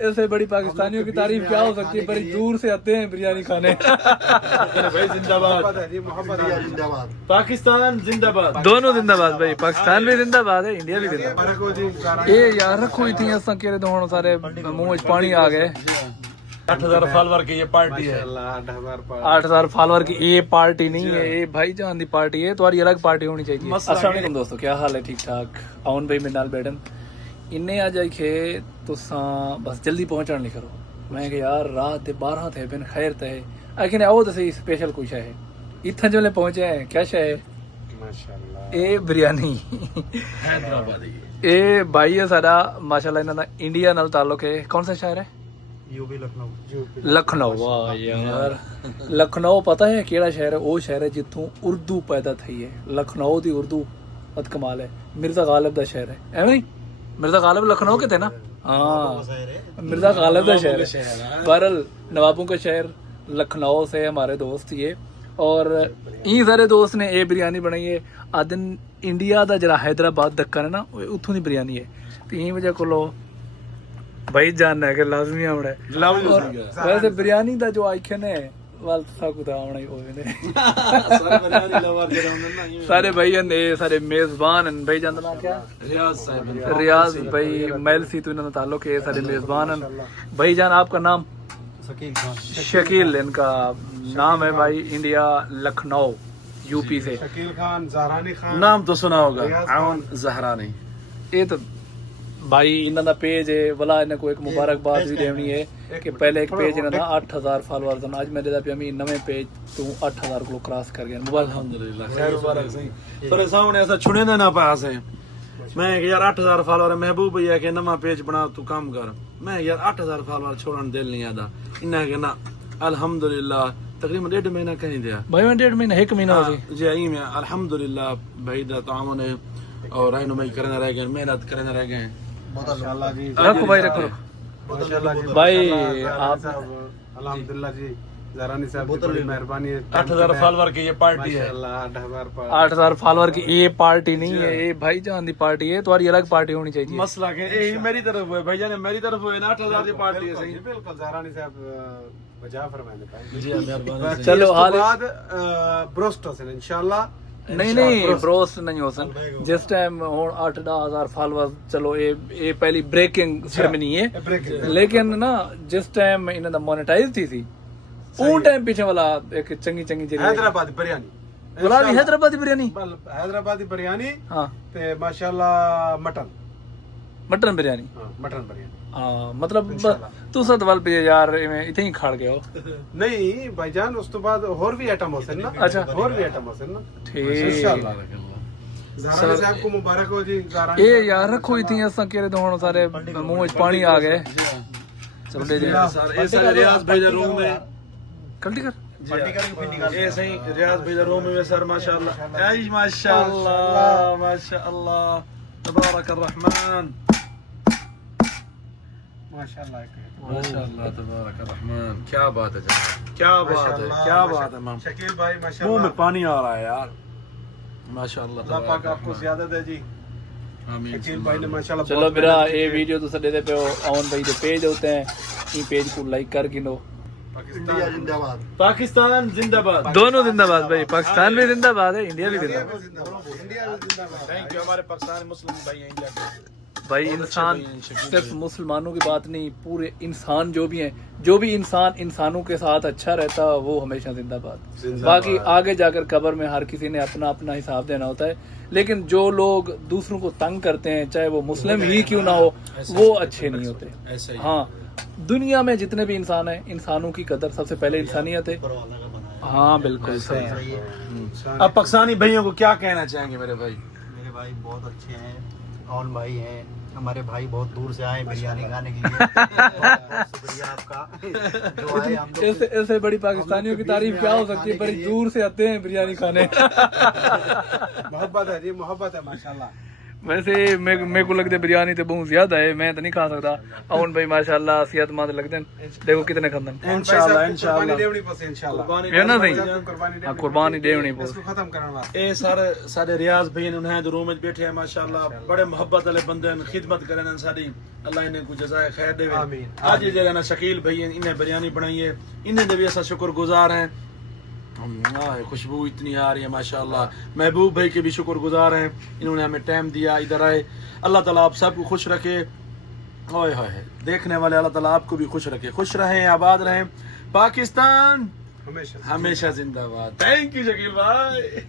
ऐसे बड़ी पाकिस्तानियों की तारीफ क्या हो सकती है, बड़ी दूर से आते हैं बिरयानी खाने। भाई जिंदाबाद, जिंदाबाद। पाकिस्तान जिंदाबाद, दोनों जिंदाबाद भाई, पाकिस्तान भी जिंदाबाद है, इंडिया भी जिंदाबाद। ये यार रखो इतनी असा कह रहे हो सारे मुंह में पानी आ गए। 8000 फॉलोवर की ये पार्टी है। 8000 फॉलोवर की ये पार्टी नहीं है, ये भाईजान दी पार्टी है, तुम्हारी अलग पार्टी होनी चाहिए। अस्सलाम वालेकुम दोस्तों, क्या हाल है? ठीक ठाक। आउन भाई मेरे नाल बैठन इन्ने आ जाए खे तुसा बस जल्दी पहुंचण नहीं करो। मैं कि यार रात दे 12 थे बिन खैर थे आखिर आओ तो सही स्पेशल कुछ है इतना जो पहुंचे हैं। क्या शय है? माशाल्लाह ए बिरयानी हैदराबादी। ए भाई है साडा माशाल्लाह, इन्हां दा इंडिया नाल ताल्लुक है। कौन सा शहर है? यूपी लखनऊ। लखनऊ। वाह यार, लखनऊ पता है केड़ा शहर है? वो शहर है जिथों उर्दू पैदा थई है। लखनऊ दी उर्दू बद कमाल है। मिर्जा गालिब दा शहर है, एवं मिर्जा गालिब लखनऊ के थे ना? हाँ, मिर्जा गालिब का शहर है। बहरल नवाबों का शहर लखनऊ से हमारे दोस्त ये, और ये सारे दोस्त ने ये बिरयानी बनाई है। आदन इंडिया का जरा हैदराबाद दक्कन है ना, उतों की बिरयानी है। तो यही वजह को भाई जानना है कि लाजमी आना है। वैसे बिरयानी का जो आइकन है वाल कुछ आना ही होने सारे भाई ने सारे मेजबान हैं। भाई जानना क्या? रियाज भाई मैल सी तो इन्होंने ताल्लुक है, सारे मेजबान हैं। भाई जान आपका नाम? शकील इनका नाम है भाई। इंडिया लखनऊ यूपी से। शकील खान, जहरानी खान नाम तो सुना होगा, आउन जहरानी। ये तो भाई इन्हों का पेज है वाला, इन्हें को एक मुबारकबाद भी देनी है कि पहले एक पेज इन्होंने 8000 फॉलोअर्स थे, आज मेरे पे अमी नवे पेज तू 8000 को क्रॉस कर गया। मुबारक, अल्हम्दुलिल्लाह, खैर मुबारक सही। पर सामने ऐसा छुने दे ना पास है। मैं यार 8000 फॉलोअर है, महबूब भैया के नवा पेज बना तू काम कर। मैं यार 8000 फॉलोअर छोड़न दिल नहीं आदा इन्हें के ना। अल्हम्दुलिल्लाह तकरीबन 1.5 महीना कहीं दिया भाई। मैं 1.5 महीना 1 महीना हो जी आई में अल्हम्दुलिल्लाह भाई दा तामन है और रहनुमाई करने रह गए, मेहनत करने रह गए। माशाल्लाह जी। रखो भाई, रखो भाई। आप अल्हम्दुलिल्लाह जी, जहरानी साहब की बड़ी मेहरबानी है। 8000 फॉलोवर की ये पार्टी है। 8000 फॉलोवर की ये पार्टी नहीं है, ये भाईजान दी पार्टी है, तुम्हारी अलग पार्टी होनी चाहिए। मसला के यही मेरी तरफ है भैया ने, मेरी तरफ है ना। 8000 की पार्टी है सही। बिल्कुल जहरानी साहब बजा फरमाने जी मेहरबानी। चलो हाल बाद ब्रोस्ट होसन इंशाल्लाह। नहीं ब्रोस्ट नहीं हो सन जिस टाइम हुन 8-10,000 फॉलोअर्स। चलो ये पहली ब्रेकिंग सेरेमनी है, लेकिन ना जिस टाइम इन्हां दा मोनेटाइज थी उन टाइम पीछे वाला एक चंगी जरी हैदराबादी बिरयानी, वाला भी हैदराबादी बिरयानी। हैदराबादी बिरयानी हाँ ते माशाल्लाह मटन बिरयानी। मटन बिरयानी। हाँ मतलब तुसा दवाल पे यार इथे ही खड़ गए हो। नहीं भाईजान, उस तो बाद और भी आइटम होसन ना। अच्छा, और भी आइटम होसन ना ठीक। इंशाल्लाह। ज़हरानी साहब को मुबारक हो जी। ये यार रखो इतनी असा कह रहे हो सारे मुंह में पानी आ गए। चलो ले जाए सर ये सारे रियाज भाई दा रूम में गलती कर ये सही। रियाज भाई दा रूम में सर माशाल्लाह ऐश माशाल्लाह माशाल्लाह तबारक अर्रहमान माशाल्लाह माशाल्लाह तबारक अर्रहमान। क्या बात है जनाब, क्या बात है, क्या बात है मैम। शकील भाई मुंह माशाल्लाह, में पानी आ रहा है यार। माशाल्लाह अल्लाह पाक आपको ज़्यादा दे जी। आमीन। शकील भाई ने माशाल्लाह चलो मेरा ये वीडियो तो दे पे हो आउन भाई के पेज होते हैं, ये पेज को लाइक कर गिनो। इंडिया जिंदाबाद। पाकिस्तान जिंदाबाद, दोनों जिंदाबाद भाई, पाकिस्तान भी जिंदाबाद है, इंडिया भी जिंदाबाद। इंडिया जिंदाबाद। Thank you. हमारे पाकिस्तान मुस्लिम भाई हैं इंडिया के। भाई इंसान सिर्फ मुसलमानों की बात नहीं, पूरे इंसान जो भी हैं, जो भी इंसान इंसानों के साथ अच्छा रहता वो हमेशा जिंदाबाद। बाकी आगे जाकर कब्र में हर किसी ने अपना अपना हिसाब देना होता है, लेकिन जो लोग दूसरों को तंग करते हैं चाहे वो मुस्लिम ही क्यों ना हो, वो अच्छे नहीं होते। हाँ, दुनिया में जितने भी इंसान हैं, इंसानों की कदर सबसे पहले इंसानियत है। हाँ बिल्कुल सही। अब पाकिस्तानी भाइयों को क्या कहना चाहेंगे मेरे भाई? मेरे भाई बहुत अच्छे हैं, कौन भाई हैं हमारे भाई, बहुत दूर से आए बिरयानी खाने के लिए। बहुत शुक्रिया आपका जो आए हम लोग। ऐसे बड़ी पाकिस्तानियों की तारीफ क्या हो सकती है, बड़ी दूर से आते हैं बिरयानी खाने। मोहब्बत है जी, मोहब्बत है माशाल्लाह। वैसे मेरे को लगता है बिरयानी तो बहुत ज्यादा है, मैं तो नहीं खा सकता। अमन भाई माशाल्लाह सेहतमंद लगते हैं, देखो कितने खंदन इंशाल्लाह इंशाल्लाह देवनी पसे इंशाल्लाह है ना सही। कुर्बानी हाँ कुर्बानी देवनी बोल। इसको खत्म करने वास्ते ए सारे रियाज भाई ने उन्हें रूम में बैठे हैं माशाल्लाह, बड़े मोहब्बत वाले बंदे हैं, खिदमत करें सारी, अल्लाह इन्हें कुछ जज़ाए खैर दे। आमीन, आज ये जगह ना शकील भाई इन्हें बिरयानी बनाई है, इन्हें भी ऐसा शुक्रगुजार हैं। खुशबू इतनी आ रही है माशाल्लाह। महबूब भाई के भी शुक्रगुजार हैं, इन्होंने हमें टाइम दिया, इधर आए। अल्लाह ताला आप सबको खुश रखे, ओए होए देखने वाले अल्लाह ताला आपको भी खुश रखे, खुश रहें, आबाद रहें। पाकिस्तान हमेशा हमेशा जिंदाबाद। थैंक यू शकील भाई।